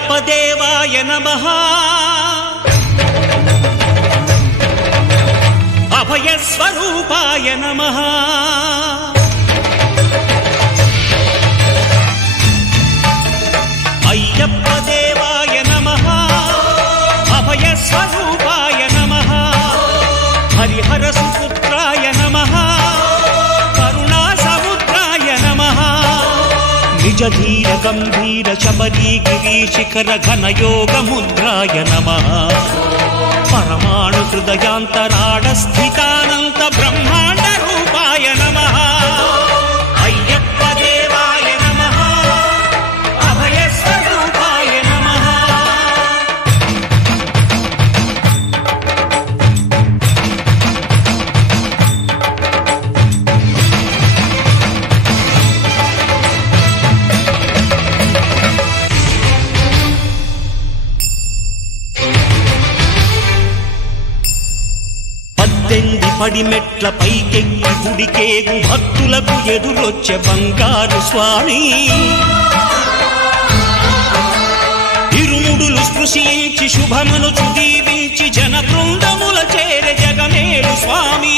అయ్యప్ప దేవాయ నమః అభయ స్వరూపాయ నమః అయ్యప్ప దేవాయ నమః అభయ స్వరూపాయ నమః హరిహర సుపుత్రాయ నమః కరుణా సముద్రాయ నమః నిజ ధీర గంభీర శబరీ గిరీశిఖర ఘనయోగ ముద్రాయ నమః పరమాణు హృదయాంతరాడ స్థితానంత బ్రహ్మాండ రూపాయ నమః అయ్యప్ప దేవాయ నమః అభయ స్వరూపాయ నమః పడిమెట్ల పైకెక్కి గుడికేగు భక్తులకు ఎదురొచ్చే బంగారు స్వామి ఇరుముడులు స్పృశించి శుభమనుచు దీవించి జన బృందముల చేరే జగమేలు స్వామి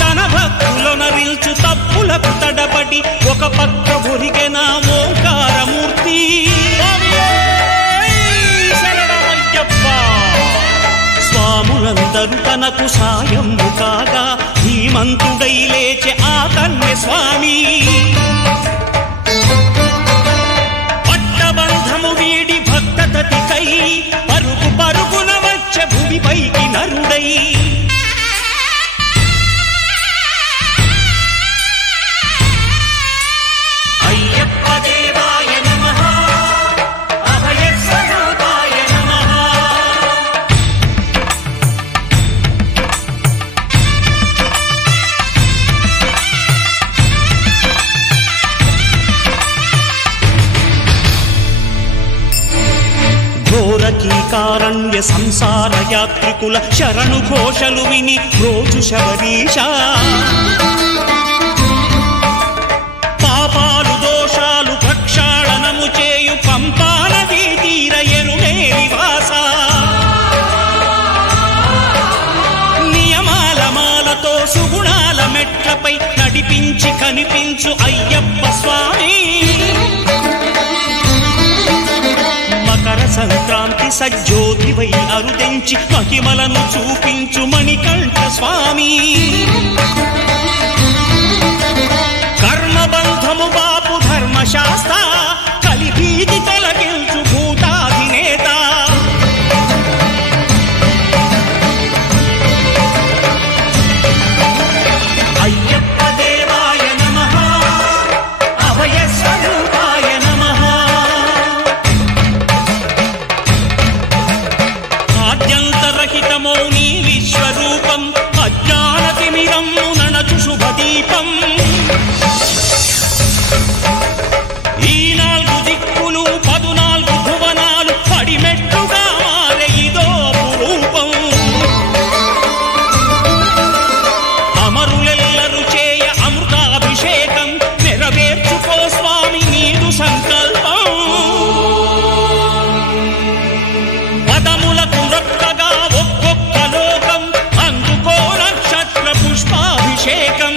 తన భక్తులొనరిల్చు తప్పులకు తడబడి ఒక పక్క ఒరిగెన ఓంకారమూర్తి స్వాములందరూ తనకు సాయము కాగా ధీమంతుడై లేచే ఆ కన్య స్వామి పట్టబంధము వీడి భక్తతతికై పరుగు పరుగున వచ్చే భూమిపైకి నరుడై అయ్యప్ప దేవాయ నమః అభయ స్వరూపాయ నమః ఘోరకీకారణ్య సంసార యాత్రికుల శరణు ఘోషలు విని రోజు శబరీష పాపాలు దోషాలు ప్రక్షాళనము చేయు పంపా నదీ తీర ఎరుమేలి వాస నియమాల మాలతో సుగుణాల మెట్లపై నడిపించి కనిపించు అయ్యప్ప స్వామి మకర సంక్రాంతి సజ్జోతివై అరుదెంచి మహిమలను చూపించు మణికంఠ స్వామి కర్మబంధము బాపు ధర్మశాస్త్ర కలిభీతి తొలగించు భూతాధినేత అయ్యప్ప దేవాయ నమః అభయ స్వరూపాయ నమః ఆద్యంతరహితమో నీ విశ్వరూపం అజ్ఞానతిమిరము ననచు శుభదీపం ఈ 4 దిక్కులు 14 భువనాలు పడిమెట్టుగా మారే ఇదో అపురూపం అమరులెల్లరు చేయ అమృతాభిషేకం నెరవేర్చుకో స్వామి నీదు సంకల్పం పదములకు రొక్కగా ఒక్కొక్క లోకం అందుకో నక్షత్ర పుష్పాభిషేకం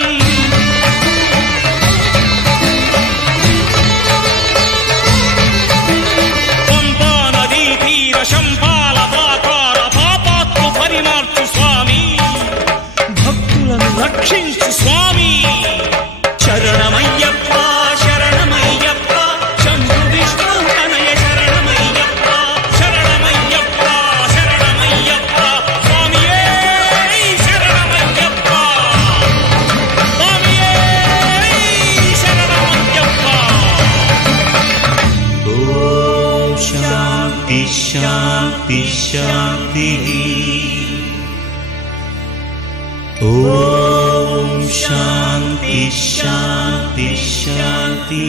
పంపా నదీ తీర శంపాల పాతాల పాపాత్మ పరిమార్చు స్వామి భక్తులను రక్షించు స్వామి శరణమయ్యప్ప శరణమయ్యప్ప శంభు విష్ణు తనయ శరణమయ్యప్ప శరణమయ్యప్ప శరణమయ్యప్ప స్వామియే శరణమయ్యప్ప స్వామియే శరణమయ్యప్ప ఓం శాంతి శాంతి శాంతి ఓం శాంతి శాంతి శాంతి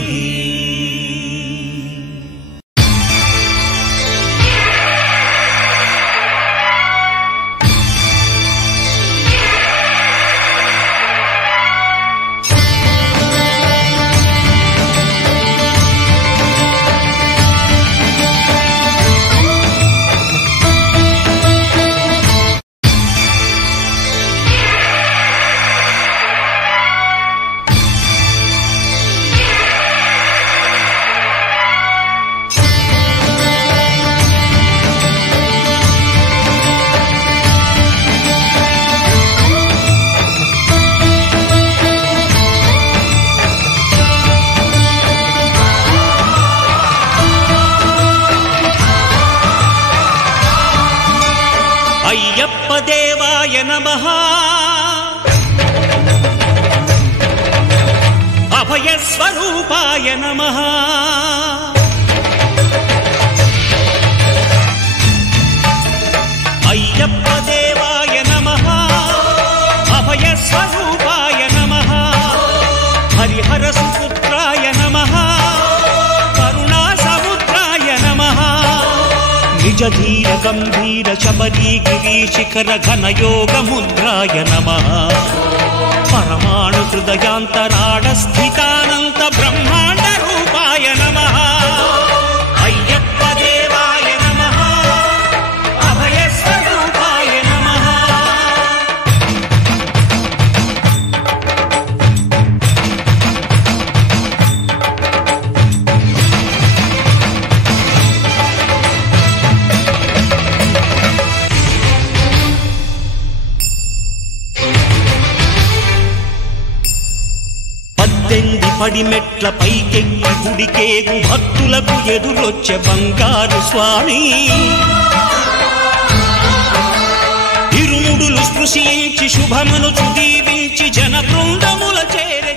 అయ్యప్ప దేవాయ నమః అభయ స్వరూపాయ నమః అయ్యప్ప దేవాయ నమః అభయ స్వరూపాయ నమః హరిహర సుపుత్రాయ నమః కరుణా సముద్రాయ నమః నిజ ధీర గంభీర శబరీ గిరీశిఖర ఘన యోగ ముద్రాయ నమః పరమాణు హృదయాంతరాళ స్థితానంత బ్రహ్మాండ రూపాయ నమః అయ్యప్ప దేవాయ నమః అభయ స్వరూపాయ నమః పడిమెట్ల పైకెక్కి గుడికేగు భక్తులకు ఎదురొచ్చే బంగారు స్వామి ఇరుముడులు స్పృశించి శుభమును దీవించి జన బృందముల చేరే